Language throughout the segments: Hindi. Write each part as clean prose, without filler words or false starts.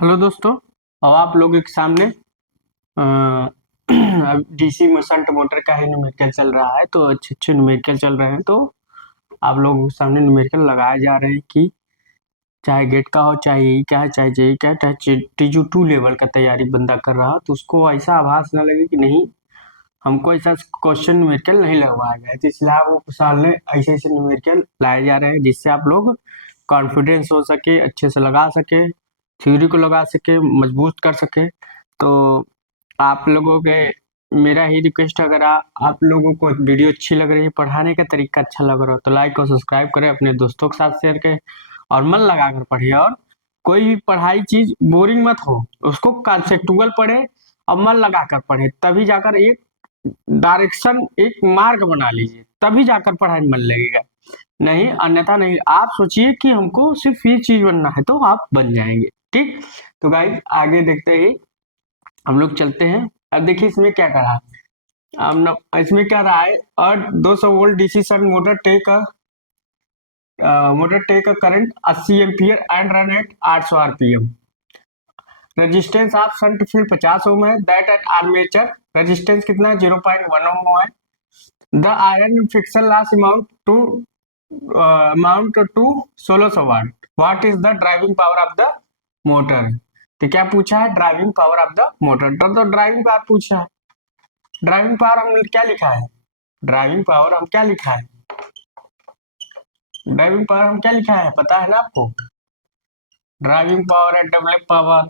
हेलो दोस्तों। अब आप लोगों के सामने अब डीसी में शंट मोटर का ही न्यूमेरिकल चल रहा है, तो अच्छे अच्छे न्यूमेरिकल चल रहे हैं। तो आप लोगों के सामने न्यूमेरिकल लगाए जा रहे हैं कि चाहे गेट का हो, चाहे ई क्या है, चाहे जेई क्या है, चाहे टीजू 2 लेवल का तैयारी बंदा कर रहा हो, तो उसको ऐसा आभास न लगे कि नहीं हमको ऐसा क्वेश्चन न्यूमेरिकल नहीं लगवाया गया है। तो इसलिए आप लोग साल में ऐसे ऐसे न्यूमेरिकल लाए जा रहे हैं जिससे आप लोग कॉन्फिडेंस हो सके, अच्छे से लगा सके, थ्योरी को लगा सके, मजबूत कर सके। तो आप लोगों के मेरा ही रिक्वेस्ट, अगर आप लोगों को वीडियो अच्छी लग रही है, पढ़ाने का तरीका अच्छा लग रहा हो, तो लाइक और सब्सक्राइब करें, अपने दोस्तों के साथ शेयर करें और मन लगा कर पढ़िए। और कोई भी पढ़ाई चीज बोरिंग मत हो, उसको कॉन्सेप्टुअल पढ़े और मन लगा कर पढ़े, तभी जाकर एक डायरेक्शन, एक मार्ग बना लीजिए, तभी जाकर पढ़ाई में मन लगेगा। नहीं, अन्यथा नहीं। आप सोचिए कि हमको सिर्फ ये चीज बनना है, तो आप बन जाएंगे। ठीक। तो गाइस आगे देखते ही हम लोग चलते हैं। अब देखिए इसमें क्या करा है। अब इसमें क्या रहा है, और 200 volt DC shunt motor take a current 80 ampere and run at 800 RPM. Resistance of shunt field 50 ohm है। दैट एट आर्मेचर रेजिस्टेंस कितना है, 0.1 ओम है। The iron friction loss amount to 1600 watt. What is the driving power of the motor. तो क्या पूछा है, driving power of the motor. तो ड्राइविंग पावर पूछा है। ड्राइविंग पावर हम क्या लिखा है, ड्राइविंग पावर हम क्या लिखा है, ड्राइविंग पावर हम क्या लिखा है, पता है ना आपको। ड्राइविंग पावर है डेवलप पावर।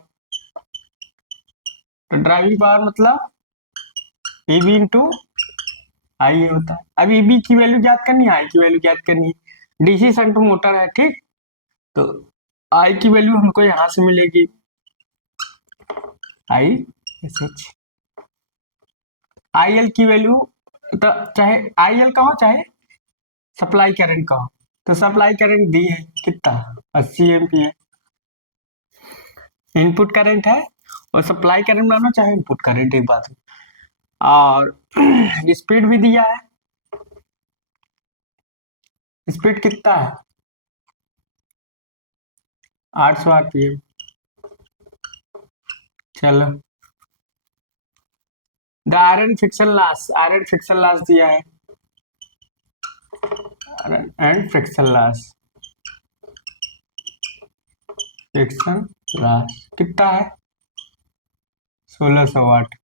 तो ड्राइविंग पावर मतलब ईबी इंटू आई होता है। अब ईबी की वैल्यू ज्ञात करनी है, आई की वैल्यू ज्ञात करनी है। डीसी शंट मोटर है, ठीक। तो आई की वैल्यू हमको यहां से मिलेगी, I S H. I L की वैल्यू, तो चाहे आई एल का हो चाहे सप्लाई करंट का हो, तो सप्लाई करंट दी है कितना, 80 एम्पियर इनपुट करंट है। और सप्लाई करंट मानो चाहे इनपुट करंट, एक बात है। और स्पीड भी दिया है, स्पीड कितना है, 800 आरपीएम। चलो, द आयरन फ्रिक्शन लॉस दिया है, आयरन एंड फ्रिक्शन लॉस कितना है, 1600 वाट।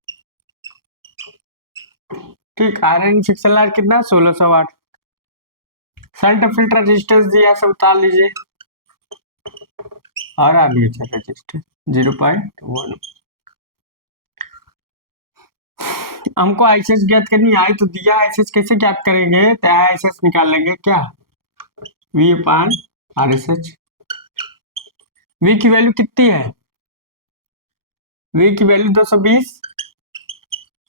ठीक, आयरन फ्रिक्शन लॉस कितना, 1600 वाट। शंट फील्ड रेजिस्टेंस दिया, सब उतार लीजिए। और आर्मेचर रेजिस्टेंस 0.1। हमको एसएच ज्ञात करनी आई, तो दिया एसएच कैसे ज्ञात करेंगे, तो एसएच निकाल लेंगे क्या, V upon R S H. V की वैल्यू कितनी है, वी की वैल्यू 220,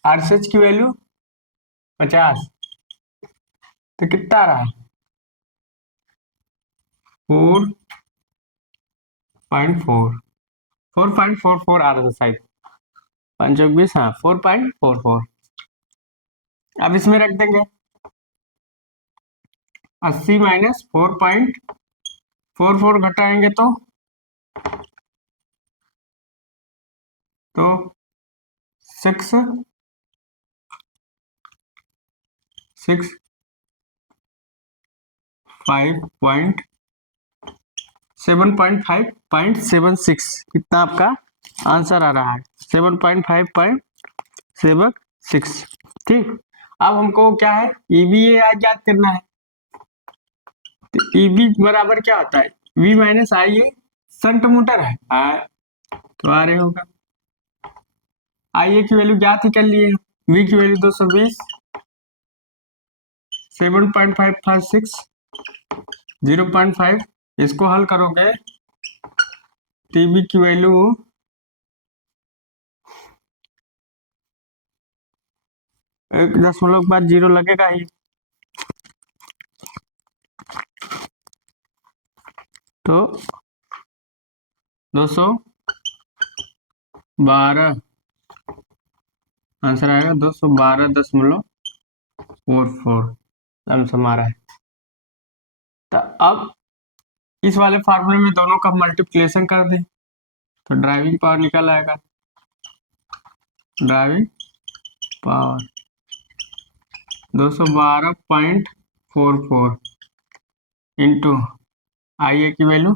आर एस एच की वैल्यू 50। तो कितना रहा, 4.4, 4.44 आ रहा था शायद, 520, हाँ 4.44। अब इसमें रख देंगे 80 माइनस 4.44 घटाएंगे तो 6 6 7.5.76 कितना आपका आंसर आ रहा है, 7.5.76। ठीक। अब हमको क्या है, ईबी ज्ञात करना है। तो ईबी बराबर क्या होता है, V minus I A. Shunt motor है, तो आ रहे होगा। आई ए की वैल्यू ज्ञात ही कर लिए, वी की वैल्यू 220, 7.556, 0.5। इसको हल करोगे, टीबी की वैल्यू 1.0 के बाद 0 लगेगा ही, तो 212 आंसर आएगा, 212.44 आंसर हमारा है। तो अब इस वाले फार्मूले में दोनों का मल्टीप्लिकेशन कर दें, तो ड्राइविंग पावर निकल आएगा, ड्राइविंग पावर 212.44 इंटू आई ए की वैल्यू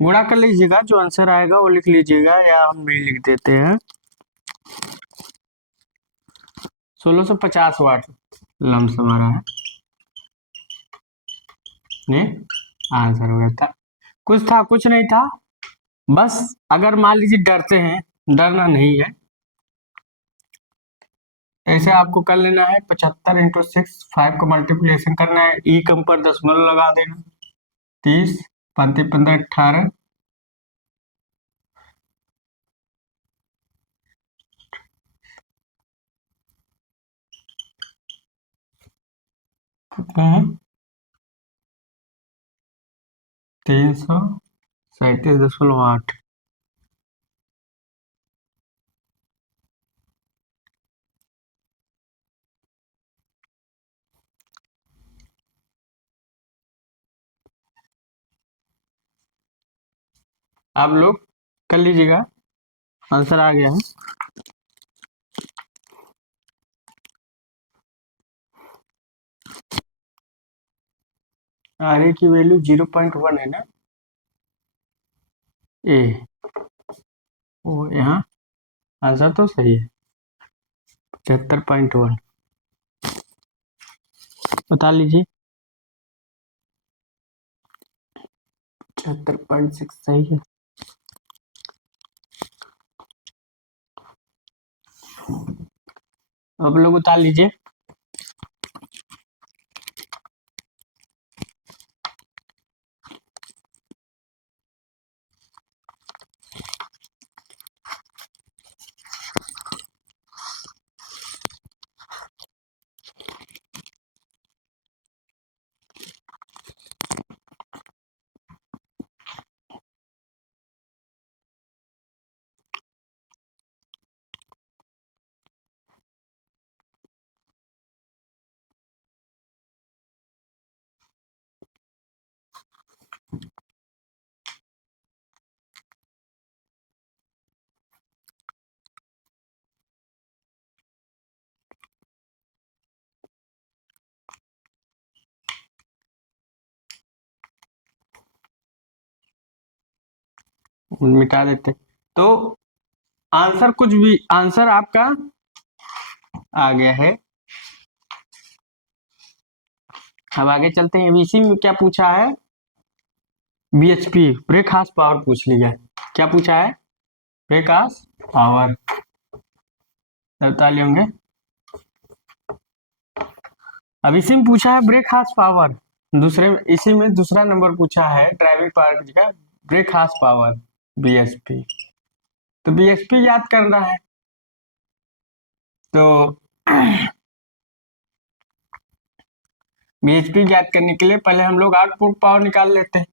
गुणा कर लीजिएगा, जो आंसर आएगा वो लिख लीजिएगा या हम भी लिख देते हैं। 1650 वाट लम्स हमारा है, ने आंसर हो गया था। कुछ था, कुछ नहीं था, बस अगर मान लीजिए डरते हैं, डरना नहीं है, ऐसे आपको कर लेना है 75 इंटू 6, 5 को मल्टीप्लिकेशन करना है, ई कम पर दशमलव लगा देना, 30 पंती 15 18 337.8। आप लोग कर लीजिएगा, आंसर आ गया है। आर ए की वैल्यू 0.1 है ना, ए ओ यहाँ आंसर तो सही है 75.1, बता लीजिए। 76.6 सही है। अब लोग उतार लीजिए। मिटा देते, तो आंसर कुछ भी, आंसर आपका आ गया है। अब आगे चलते हैं, इसी में क्या पूछा है, बीएचपी ब्रेक हार्स पावर पूछ लिया है। क्या पूछा है, ब्रेक हार्स पावर, ताली होंगे। अब इसी में पूछा है ब्रेक हार्स पावर, दूसरे इसी में दूसरा नंबर पूछा है ड्राइविंग पावर की जगह ब्रेक हार्स पावर बीएचपी। तो बीएचपी याद करना है, तो बीएचपी याद करने के लिए पहले हम लोग आउटपुट पावर निकाल लेते हैं।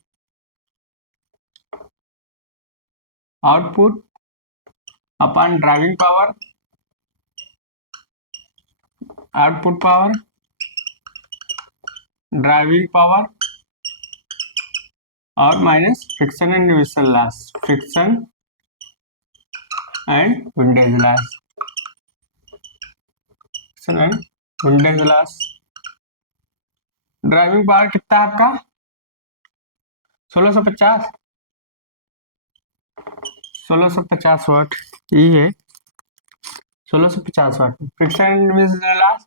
Output upon driving power, output power driving power और minus friction and windage loss, friction and windage loss, friction and windage loss. Driving power कितना है आपका 1650, 1650 वाट, ये है 1650 watt. Friction and windage loss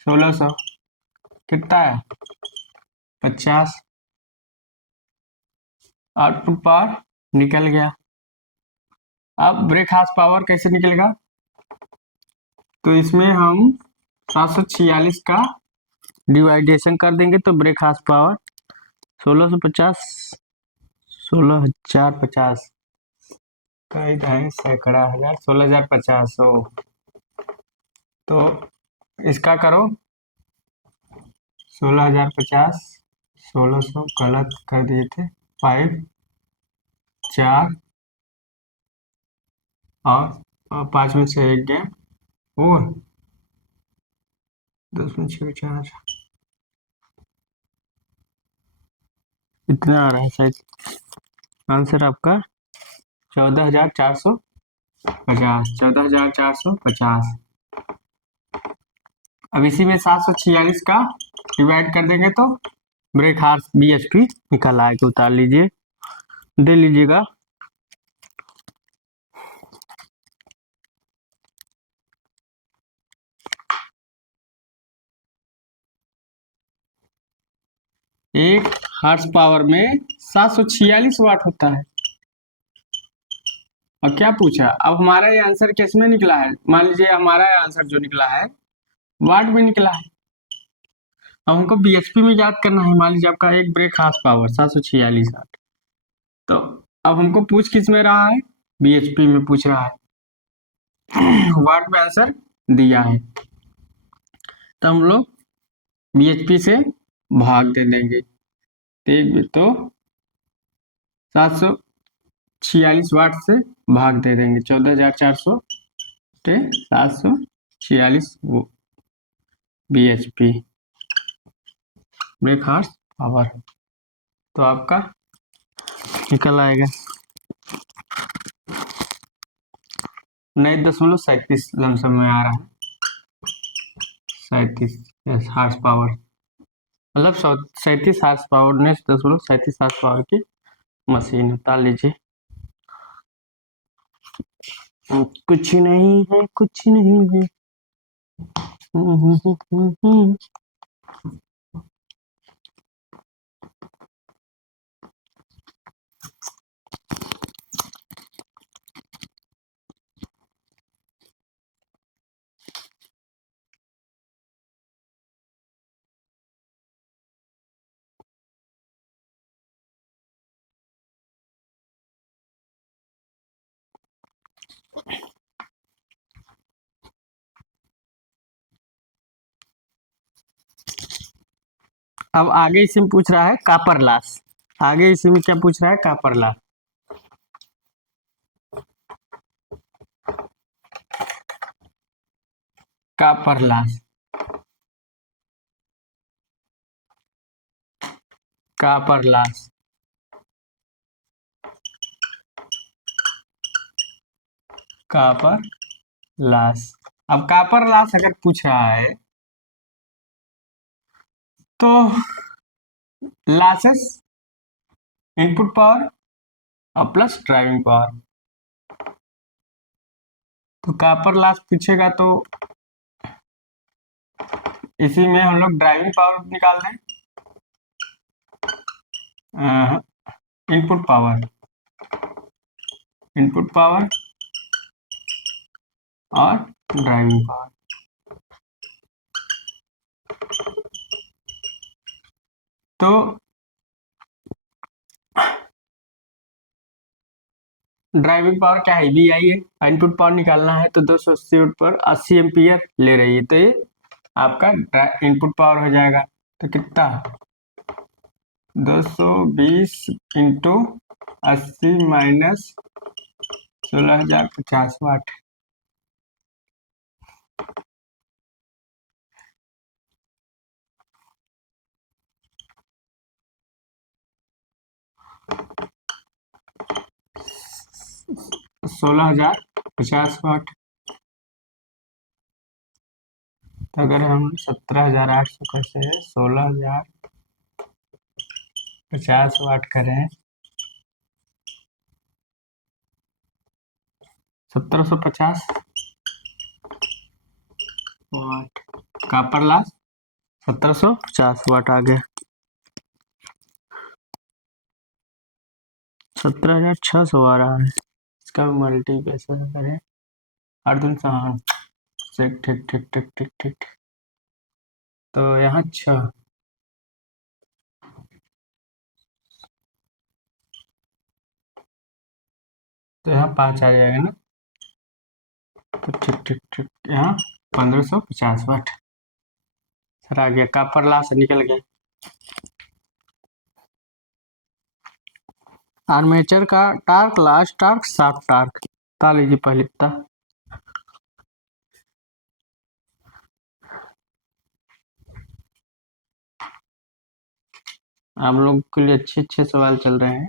1600, कितना है 50। आउटपुट पावर निकल गया। अब ब्रेक हार्स पावर कैसे निकलेगा, तो इसमें हम 746 का डिवाइडेशन कर देंगे, तो ब्रेक हार्स पावर 1650, 16,050 कई ढाई सैकड़ा हजार 16,050 हो, तो इसका करो 16,050, 1600 गलत कर दिए थे, 5 4 और 5 में से 1 गया, और 10 में 6 4, इतना आ रहा है शायद। आंसर आपका 14,450, 14,450। अब इसी में 746 का डिवाइड कर देंगे तो ब्रेक हार्स BHP निकल आएगा। उतार लीजिए, दे लीजिएगा। एक हार्स पावर में 746 वाट होता है। और क्या पूछा, अब हमारा ये आंसर किस में निकला है? मान लीजिए हमारा आंसर जो निकला है वाट में निकला है। अब हमको BHP में याद करना है। मान लीजिए आपका एक ब्रेक हार्स पावर 746 वाट, तो अब हमको पूछ किस में रहा है? BHP में पूछ रहा है। वाट में आंसर दिया है, तो हम लोग BHP से भाग दे देंगे। तो 746 वाट से भाग दे देंगे। 14,400 से 746 BHP ब्रेक हार्स पावर, तो आपका निकल आएगा 9.37 लमसम में आ रहा है। 37 हार्स पावर, मतलब 37 हार्स पावर, 9.37 हार्स पावर की मशीन। उतार लीजिए। कुछ नहीं है, कुछ नहीं है। अब आगे इसी में पूछ रहा है कापर लॉस। आगे इसी में क्या पूछ रहा है? Copper loss. Copper loss, copper loss, copper loss. अब कापर लॉस अगर पूछ रहा है तो लॉसेस इनपुट पावर और प्लस ड्राइविंग पावर। तो कापर लॉस पूछेगा तो इसी में हम लोग ड्राइविंग पावर निकाल दें। इनपुट पावर, इनपुट पावर और ड्राइविंग पावर। तो ड्राइविंग पावर क्या है? VI है। इनपुट पावर निकालना है तो 280 वोल्ट पर 80 एम्पियर ले रही है, तो ये आपका इनपुट पावर हो जाएगा। तो कितना? 220 इंटू 80 माइनस 16,050 वाट। सोलह हजार 50 वाट। तो अगर हम 17,800 कैसे 16,050 वाट करें, 1750 वाट कापर लॉस 1750 वाट आ गया। 17,600 आ रहा है। इसका मल्टी कैसे करें? अर्धन समान से ठीक ठीक ठीक ठीक ठीक। तो यहाँ 6, तो यहाँ 5 आ जाएगा ना। तो ठीक ठीक ठीक, यहाँ 1550 वाट सर आ गया। कापर लॉस निकल गया। आर्मेचर का torque loss, torque shaft torque. बता लीजिए पहले बता। आप लोग के लिए अच्छे अच्छे सवाल चल रहे हैं।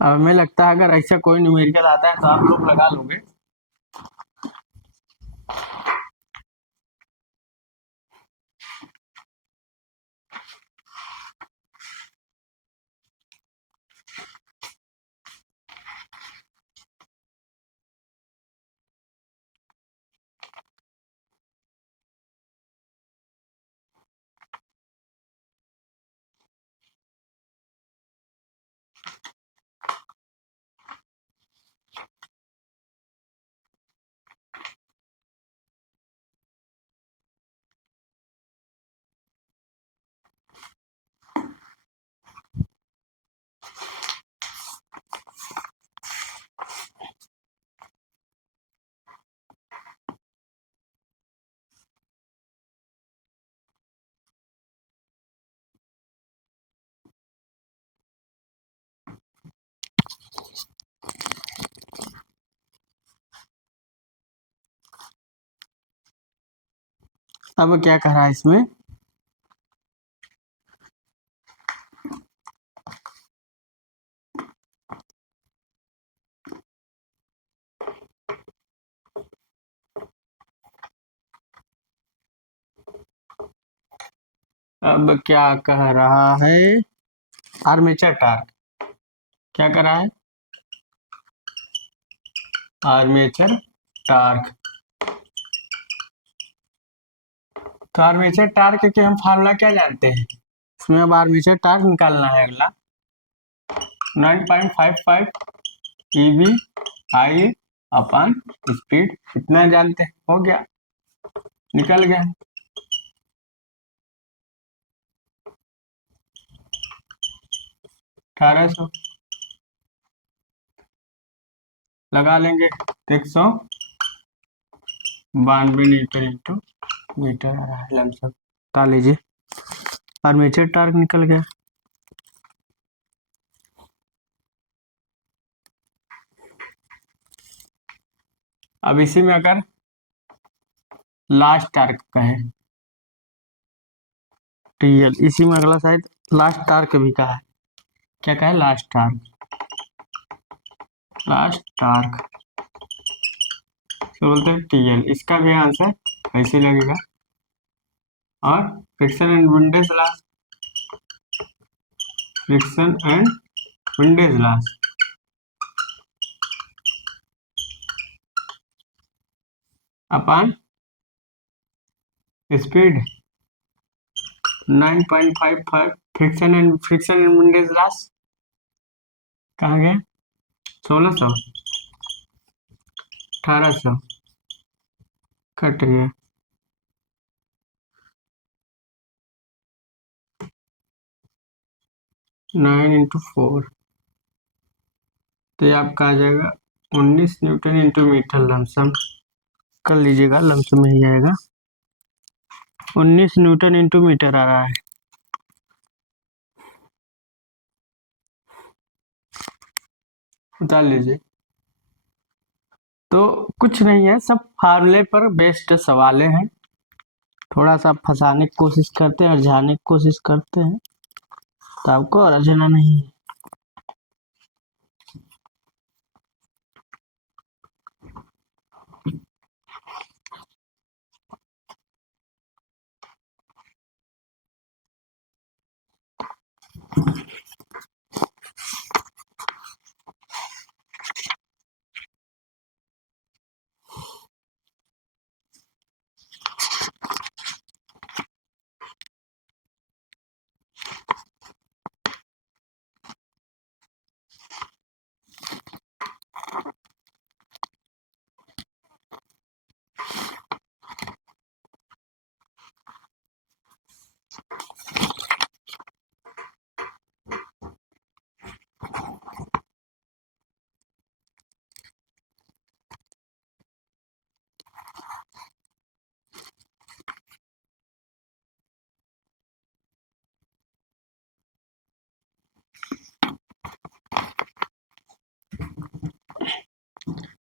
अब हमें लगता है अगर ऐसा कोई न्यूमेरिकल आता है तो आप लोग लगा लोगे। अब क्या कह रहा है इसमें, अब क्या कह रहा है, आर्मेचर टार्क क्या कर रहा है, आर्मेचर टार्क। तो आर्मेचर टार्क के हम फार्मूला क्या जानते हैं, इसमें अब आर्मेचर टार्क निकालना है। अगला 9.55 EB आई अपन स्पीड, इतना जानते हैं, हो गया, निकल गया। 1800 लगा लेंगे, 192 न्यूटन इंटू मीटर आ रहा है लमसम, बता लीजिए, आर्मेचर टार्क निकल गया। अब इसी में अगर लास्ट टार्क कहे, TL, इसी में अगला शायद लास्ट टार्क भी कहा है, क्या कहा है, लास्ट टार्क, लास्ट टार्क तो बोलते हैं TL, इसका भी आंसर ऐसे लगेगा। और friction and windage loss, friction and windage loss upon speed 9.55, friction and windage loss कहाँ गए, 1600, 1800 कट गया, 9 × 4 तो ये आपका आ जाएगा 19 न्यूटन इंटू मीटर लमसम, कर लीजिएगा, लमसम में ही आएगा, 19 न्यूटन इंटू मीटर आ रहा है। बता लीजिए। तो कुछ नहीं है, सब फार्मूले पर बेस्ड सवाले हैं, थोड़ा सा फंसाने की कोशिश करते हैं, अरझाने की कोशिश करते हैं, तो आपको अरझना नहीं है।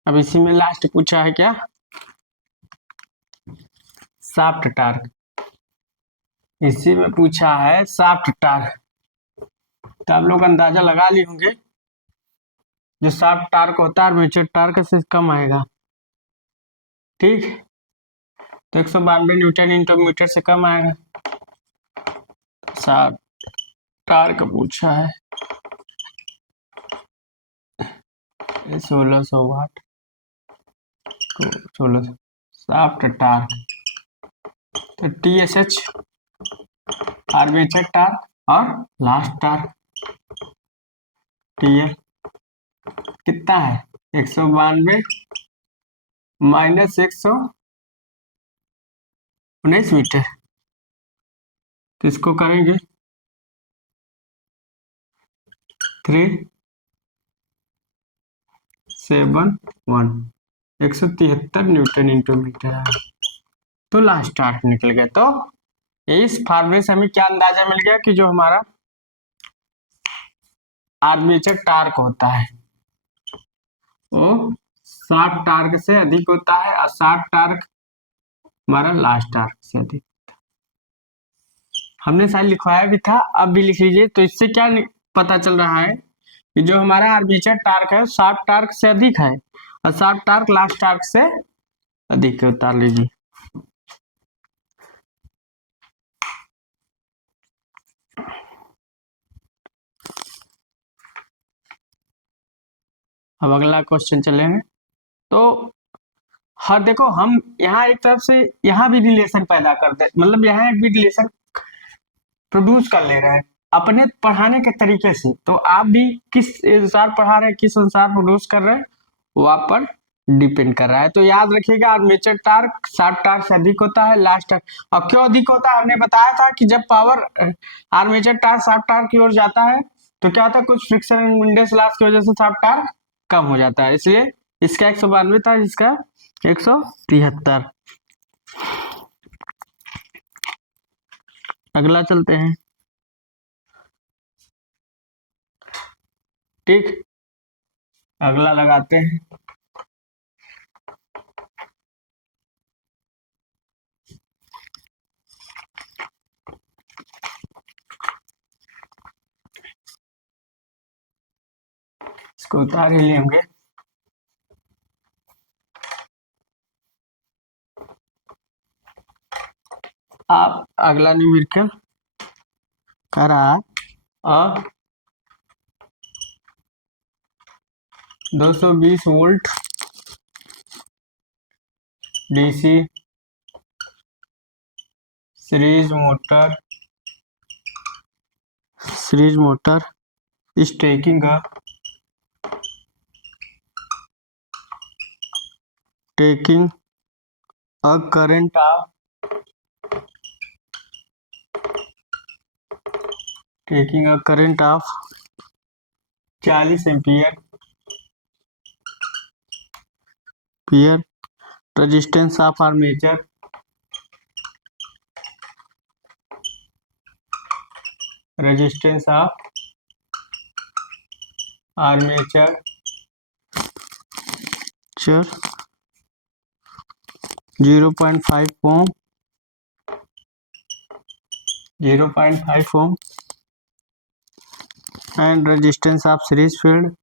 अब इसी में लास्ट पूछा है क्या, शाफ्ट टार्क। इसी में पूछा है शाफ्ट टार्क, तो आप लोग अंदाजा लगा लिए होंगे जो शाफ्ट टार्क होता है आर्मेचर टार्क से कम आएगा। ठीक, तो 192 न्यूटन इंटू मीटर से कम आएगा। शाफ्ट टार्क पूछा है 1600 वाट को 1600 शाफ्ट टार्क, तो TSH आर्मेचर टार्क और लास्ट टार्क TL कितना है 192 माइनस 119 मीटर, तो इसको करेंगे 371 173 न्यूटन इंटू मीटर है, तो लास्ट टार्क निकल गया। तो इस फार्मूले से हमें क्या अंदाजा मिल गया कि जो हमारा आर्मेचर टार्क होता है वो शाफ्ट टार्क से अधिक होता है और शाफ्ट टार्क हमारा लास्ट टार्क से अधिक। हमने शायद लिखवाया भी था, अब भी लिख लीजिए। तो इससे क्या पता चल रहा है कि जो हमारा आर्मेचर टार्क है शाफ्ट टार्क से अधिक है और शाफ्ट टार्क लास्ट टार्क से अधिक है। उतार लीजिए। अब अगला क्वेश्चन चलेंगे। तो हाँ देखो, हम यहाँ एक तरफ से यहाँ भी रिलेशन पैदा करते, मतलब यहाँ एक भी रिलेशन प्रोड्यूस कर ले रहे हैं अपने पढ़ाने के तरीके से। तो आप भी किस अनुसार पढ़ा रहे हैं, किस अनुसार प्रोड्यूस कर रहे हैं, वो आप पर डिपेंड कर रहा है। तो याद रखिएगा आर्मेचर टार्क शाफ्ट टार्क से अधिक होता है लास्ट टार्क। और क्यों अधिक होता है, हमने बताया था कि जब power armature torque shaft torque की ओर जाता है तो क्या होता है, कुछ फ्रिक्शन एंड विंडेज लॉस की वजह से शाफ्ट टार्क कम हो जाता है, इसलिए इसका 192 था, इसका 173। अगला चलते हैं। ठीक, अगला लगाते हैं। इसको उतार ही लेंगे। आप अगला न्यूमेरिकल करा 220 volt DC series motor is taking a current of 40 ampere resistance of armature sure 0.5 ohm and resistance of series field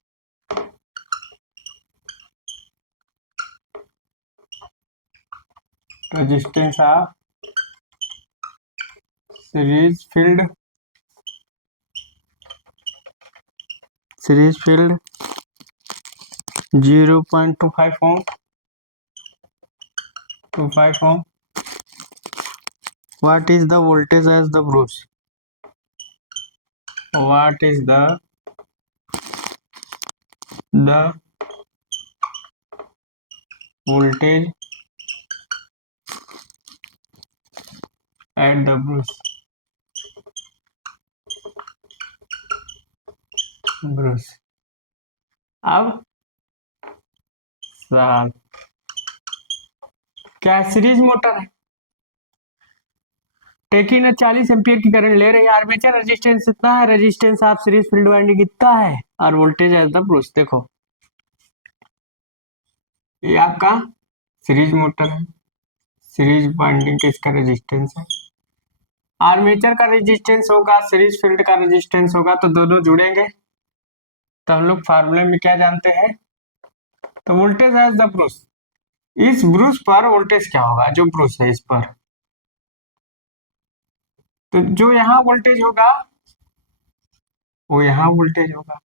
series field 0.25 ohm. What is the voltage as the Bruce? What is the voltage at the Bruce? अब साल क्या सीरीज मोटर है, टेकिंग 40 एम्पियर की करंट ले रही है, आर्मेचर रेजिस्टेंस कितना है, resistance of series field winding कितना है, और वोल्टेज एज द ब्रूस। देखो ये आपका सीरीज मोटर है, सीरीज वाइंडिंग का इसका रेजिस्टेंस है। आर्मेचर का रेजिस्टेंस होगा, सीरीज फील्ड का रेजिस्टेंस होगा, तो दोनों जुड़ेंगे। तो हम लोग फार्मूले में क्या जानते हैं, तो वोल्टेज एज द ब्रूस, इस ब्रूस पर वोल्टेज क्या होगा, जो ब्रूस है इस पर, तो जो यहाँ वोल्टेज होगा वो यहाँ वोल्टेज होगा,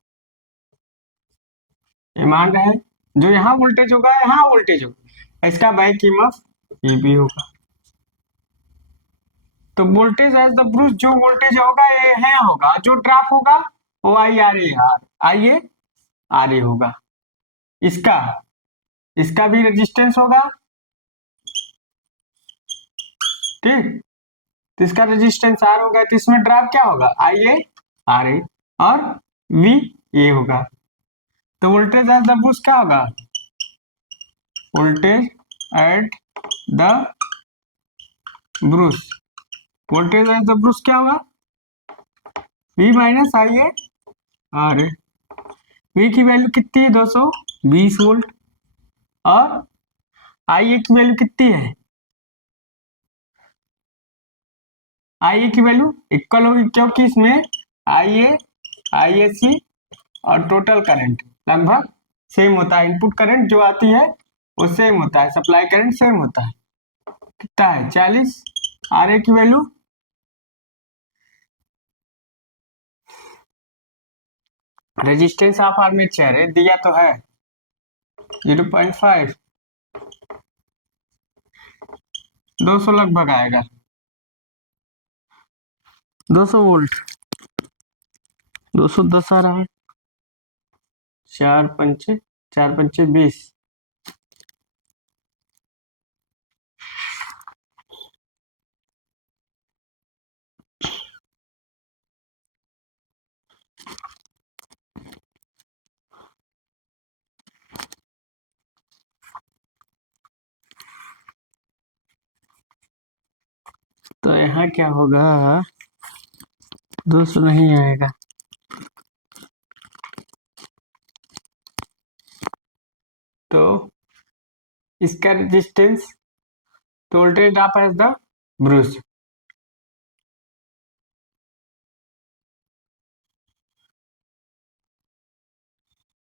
ये मान रहे हैं, जो यहाँ वोल्टेज होगा यहाँ वोल्टेज होगा, इसका बैक ईएमएफ ये भी होगा। तो वोल्टेज एज द ब्रूस, जो वोल्टेज होगा ये है होगा, जो ड्रॉप होगा वो आई ए आर ए होगा। इसका इसका भी रेजिस्टेंस होगा, ठीक, तो इसका रेजिस्टेंस आर होगा, तो इसमें ड्रॉप क्या होगा, आई ए आर ए, और वी ए होगा। तो वोल्टेज एट द ब्रूस क्या होगा, voltage at the brush, voltage at the brush क्या होगा, V minus I A R A. V की वैल्यू कितनी है, 220 वोल्ट, और आई ए की वैल्यू कितनी है, आई ए की वैल्यू इक्वल होगी, क्योंकि इसमें आई ए आई ए सी और टोटल करंट लगभग सेम होता है, इनपुट करंट जो आती है वो सेम होता है, सप्लाई करंट सेम होता है। कितना है 40, आर ए की वैल्यू रेजिस्टेंस ऑफ आर्मेचर है दिया तो है 0.5, 200 लगभग आएगा, 200 वोल्ट, 210 आ रहा है, 4 पंचे 20। तो यहाँ क्या होगा, 200 नहीं आएगा, तो इसका रेजिस्टेंस, तो voltage drop as the brush,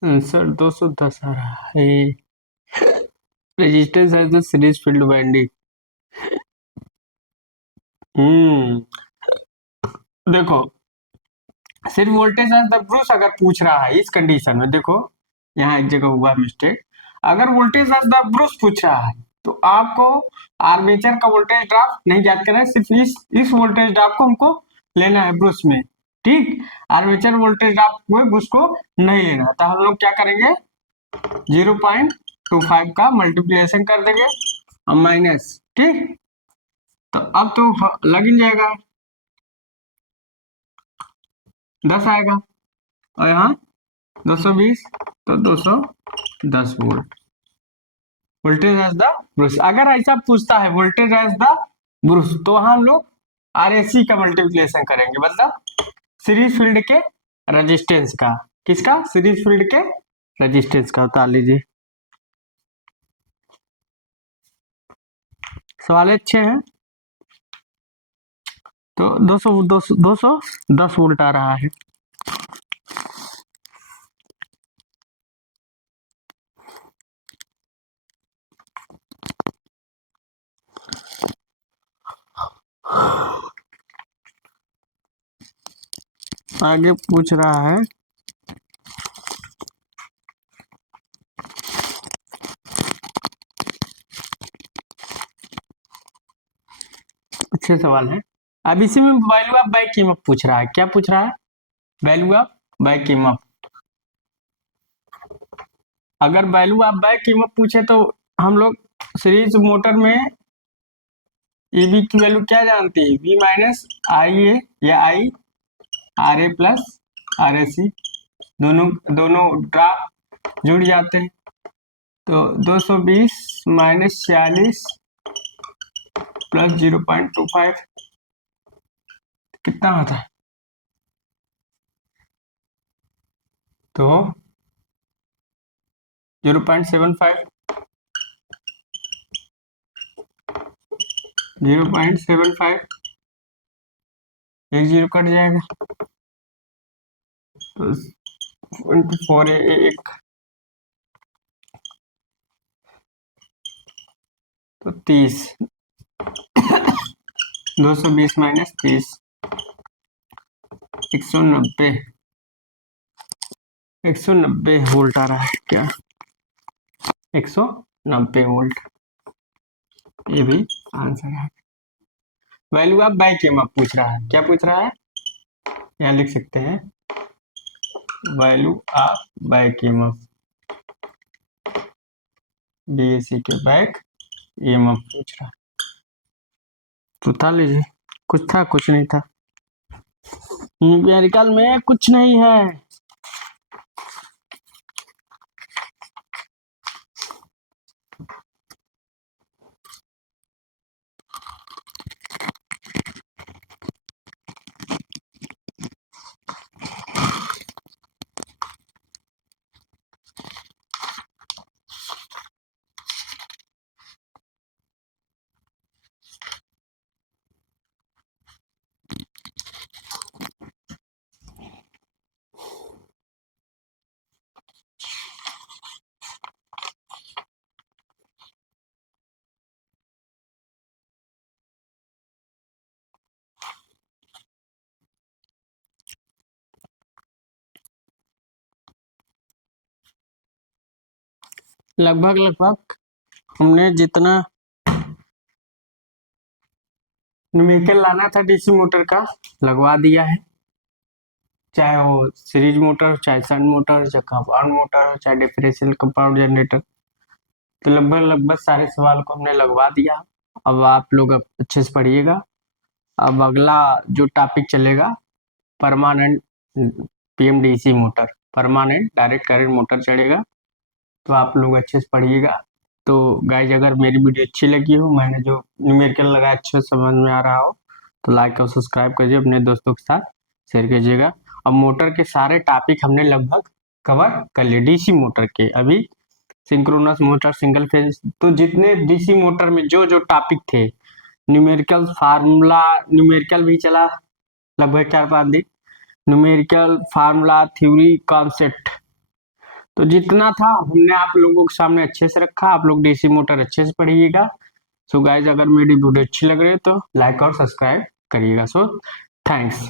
answer 210 आ रहा है। Resistance as the series field winding, देखो सिर्फ वोल्टेज एज द ब्रूस अगर पूछ रहा है इस कंडीशन में, देखो यहाँ एक जगह हुआ मिस्टेक, अगर वोल्टेज एज द ब्रूस पूछ रहा है तो आपको आर्मेचर का वोल्टेज ड्रॉप नहीं ज्ञात करना है, सिर्फ इस वोल्टेज ड्रॉप को हमको लेना है ब्रूस में, ठीक। आर्मेचर वोल्टेज ड्रॉप में ब्रूस को नहीं लेना, तो हम लोग क्या करेंगे 0.25 का मल्टीप्लिकेशन कर देंगे और माइनस, ठीक। तो अब तो लग इन जाएगा, 10 आएगा, और यहाँ 220, तो 210 volt, voltage as the brush. अगर ऐसा पूछता है वोल्टेज एज द ब्रूस, तो हम लोग आरएसी का मल्टीप्लिकेशन करेंगे, मतलब सीरीज फील्ड के रेजिस्टेंस का, किसका, सीरीज फील्ड के रेजिस्टेंस का। उतार लीजिए, सवाल अच्छे हैं। तो 210 वोल्ट आ रहा है। आगे पूछ रहा है अच्छे सवाल है। अब इसी में वैल्यू ऑफ बैक कीमत पूछ रहा है, क्या पूछ रहा है, वैल्यू ऑफ बैक कीमत। अगर वैल्यू ऑफ बैक कीमत पूछे तो हम लोग सीरीज मोटर में ईबी की वैल्यू क्या जानते हैं, वी माइनस आई ए या I R A plus R A C, दोनों दोनों ड्रॉप जुड़ जाते हैं। तो 220 माइनस 46 प्लस 0.25 कितना होता है, तो 0.75, 0.75, एक जीरो कट जाएगा तो 4 एक तो 30, 220 माइनस 30, 190, 190 वोल्ट आ रहा है क्या? 190 वोल्ट, ये भी आंसर है। वैल्यू ऑफ बैक ईएमएफ पूछ रहा है, क्या पूछ रहा है? यहाँ लिख सकते हैं value of back EMF, DAC के बैक ईएमएफ पूछ रहा है। तो उठा लीजिए, कुछ था कुछ नहीं था, न्यूमेरिकल में कुछ नहीं है। लगभग हमने जितना न्यूमेरिकल लाना था डीसी मोटर का लगवा दिया है, चाहे वो सीरीज मोटर, चाहे शन मोटर, चाहे कंपाउंड मोटर, चाहे डिफरेंशियल कंपाउंड जनरेटर, तो लगभग सारे सवाल को हमने लगवा दिया। अब आप लोग अच्छे से पढ़िएगा। अब अगला जो टॉपिक चलेगा permanent PMDC motor, permanent direct current motor चलेगा, तो आप लोग अच्छे से पढ़िएगा। तो गाइज अगर मेरी वीडियो अच्छी लगी हो, मैंने जो न्यूमेरिकल लगाया अच्छे समझ में आ रहा हो, तो लाइक और सब्सक्राइब कीजिए, अपने दोस्तों के साथ शेयर कीजिएगा। अब मोटर के सारे टॉपिक हमने लगभग कवर कर लिए डीसी मोटर के। अभी सिंक्रोनस मोटर, सिंगल फेज, तो जितने डीसी मोटर में जो जो टॉपिक थे, न्यूमेरिकल फार्मूला, न्यूमेरिकल भी चला लगभग 4-5 दिन, न्यूमेरिकल फार्मूला, थ्योरी, कॉन्सेप्ट, तो जितना था हमने आप लोगों के सामने अच्छे से रखा। आप लोग डीसी मोटर अच्छे से पढ़िएगा। सो गाइज अगर मेरी वीडियो अच्छी लग रही है तो लाइक और सब्सक्राइब करिएगा। So thanks.